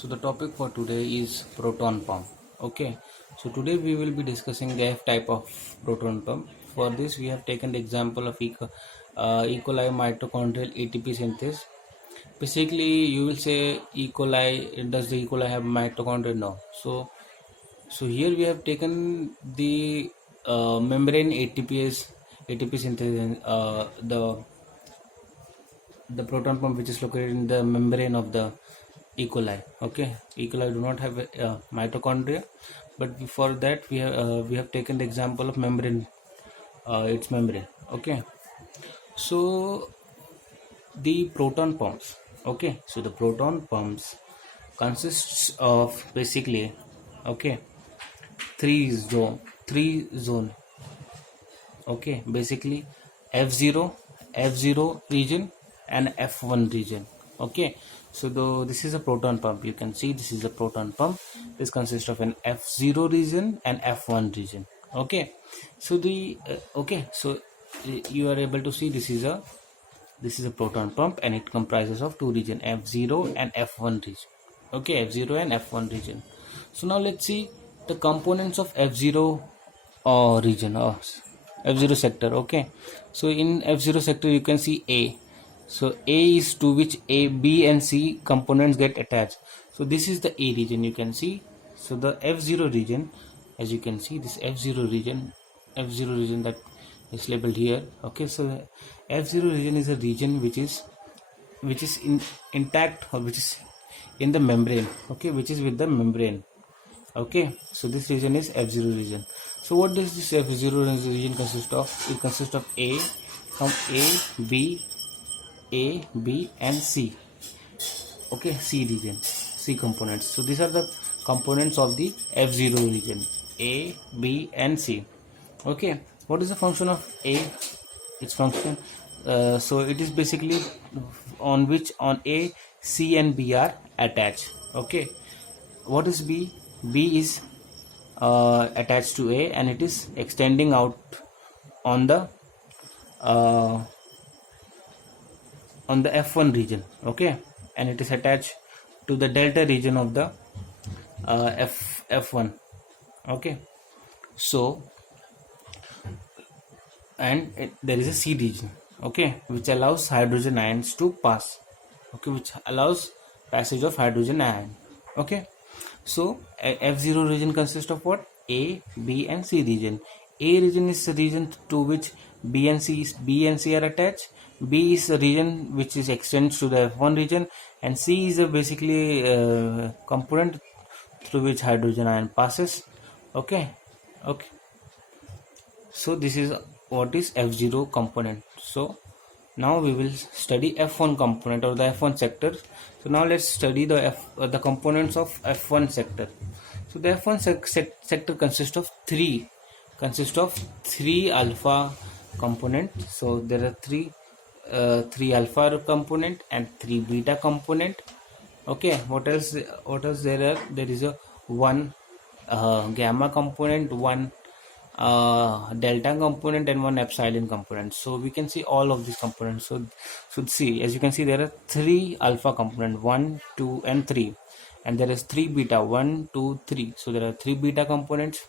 So the topic for today is proton pump. Okay, so today we will be discussing the F type of proton pump. For this we have taken the example of E. coli mitochondrial ATP synthesis. Basically you will say E. coli, does the E. coli have mitochondria? No. So here we have taken the membrane ATP synthesis, the proton pump which is located in the membrane of the E. coli. Okay, E. coli do not have mitochondria, but for that we have taken the example of membrane, its membrane. Okay, so the proton pumps. Okay, so the proton pumps consists of basically, okay, three zone. Okay, basically F0 region and F1 region. Okay, so this is a proton pump. You can see this is a proton pump. This consists of an F0 region and F1 region. Okay, so you are able to see this is a proton pump, and it comprises of two regions, F0 and F1 region. Okay, F0 and F1 region. So now let's see the components of F0 region, F0 sector. Okay, so in F0 sector you can see A. So A is to which A, B and C components get attached. So this is the A region, you can see. So the F0 region, as you can see, this F0 region that is labeled here. Okay, so F0 region is a region which is intact, or which is in the membrane. Okay, which is with the membrane. Okay, so this region is F0 region. So what does this F0 region consist of? It consists of A B and C. Okay, C region, C components. So these are the components of the F0 region, A, B and C. Okay, what is the function of A? Its function, so it is basically on A, C and B are attached. Okay, what is B? B is attached to A, and it is extending out on the F1 region. Okay, and it is attached to the delta region of the F1. Okay, so there is a C region, okay, which allows hydrogen ions to pass. Okay, which allows passage of hydrogen ion. Okay, so F0 region consists of what? A, B and C region. A region is the region to which B and C are attached. B is the region which is extends to the F1 region, and C is a basically component through which hydrogen ion passes. Okay, so this is what is F0 component. So now we will study F1 component, or the F1 sector. So now let's study the components of F1 sector. So the F1 sector consists of three alpha component. So there are three alpha component and three beta component. Okay, what else there are? There is a one gamma component, one delta component and one epsilon component. So we can see all of these components. So see, as you can see, there are three alpha component, 1, 2 and 3, and there is 3 beta, 1, 2, 3. So there are 3 beta components.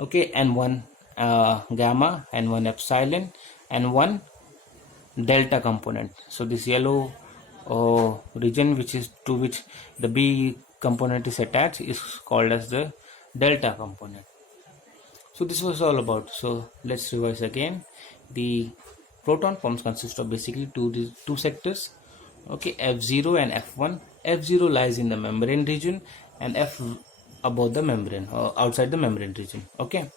Okay, and one gamma and one epsilon and one delta component. So this yellow region, which is to which the B component is attached, is called as the delta component. So this was all about. So let's revise again. The proton pumps consist of basically two sectors. Okay, F0 and F1. F0 lies in the membrane region, and F above the membrane, or outside the membrane region. Okay,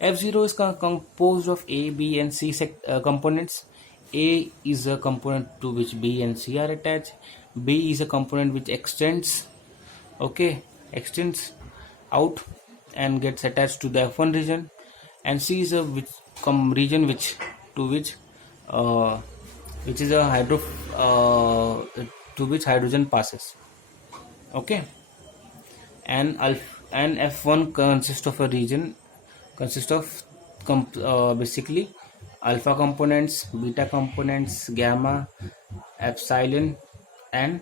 F0 is composed of A, B and C components. A is a component to which B and C are attached. B is a component which extends out and gets attached to the F1 region, and C is a region which is a to which hydrogen passes. Okay, and F1 consists of basically alpha components, beta components, gamma, epsilon and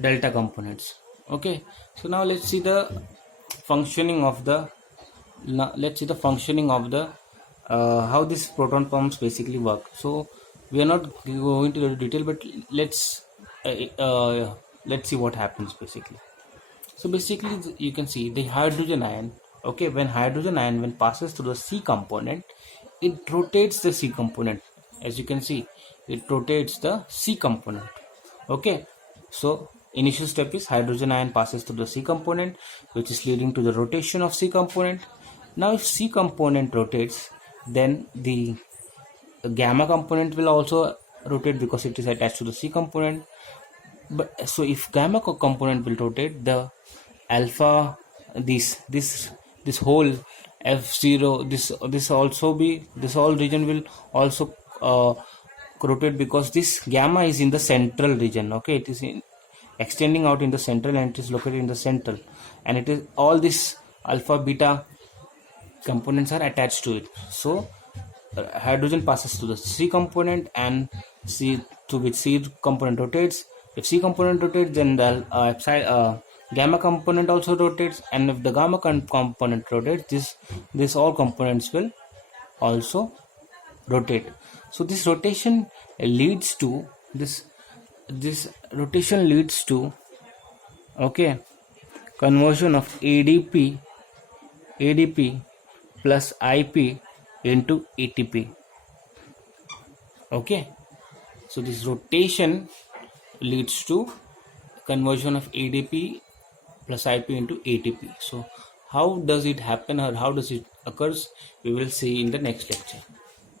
delta components. Okay, so now let's see the functioning of the how these proton pumps basically work. So we are not going to the detail, but let's see what happens basically. So basically you can see the hydrogen ion. Okay, when hydrogen ion when passes through the C component, it rotates the C component. As you can see, it rotates the C component. Okay, so initial step is hydrogen ion passes through the C component, which is leading to the rotation of C component. Now if C component rotates, then the gamma component will also rotate because it is attached to the C component. But so if gamma component will rotate, the alpha, this whole F0, this also be, this whole region will also rotate, because this gamma is in the central region. Okay, it is extending out in the central, and it is located in the central, and it is all this alpha beta components are attached to it. So hydrogen passes to the C component, and C to which C component rotates. If C component rotates, then the gamma component also rotates, and if the gamma component rotates, this all components will also rotate. So this rotation leads to this rotation leads to, okay, conversion of ADP plus IP into ATP. Okay, so this rotation leads to conversion of ADP plus IP into ATP. So how does it happen, or how does it occurs, we will see in the next lecture.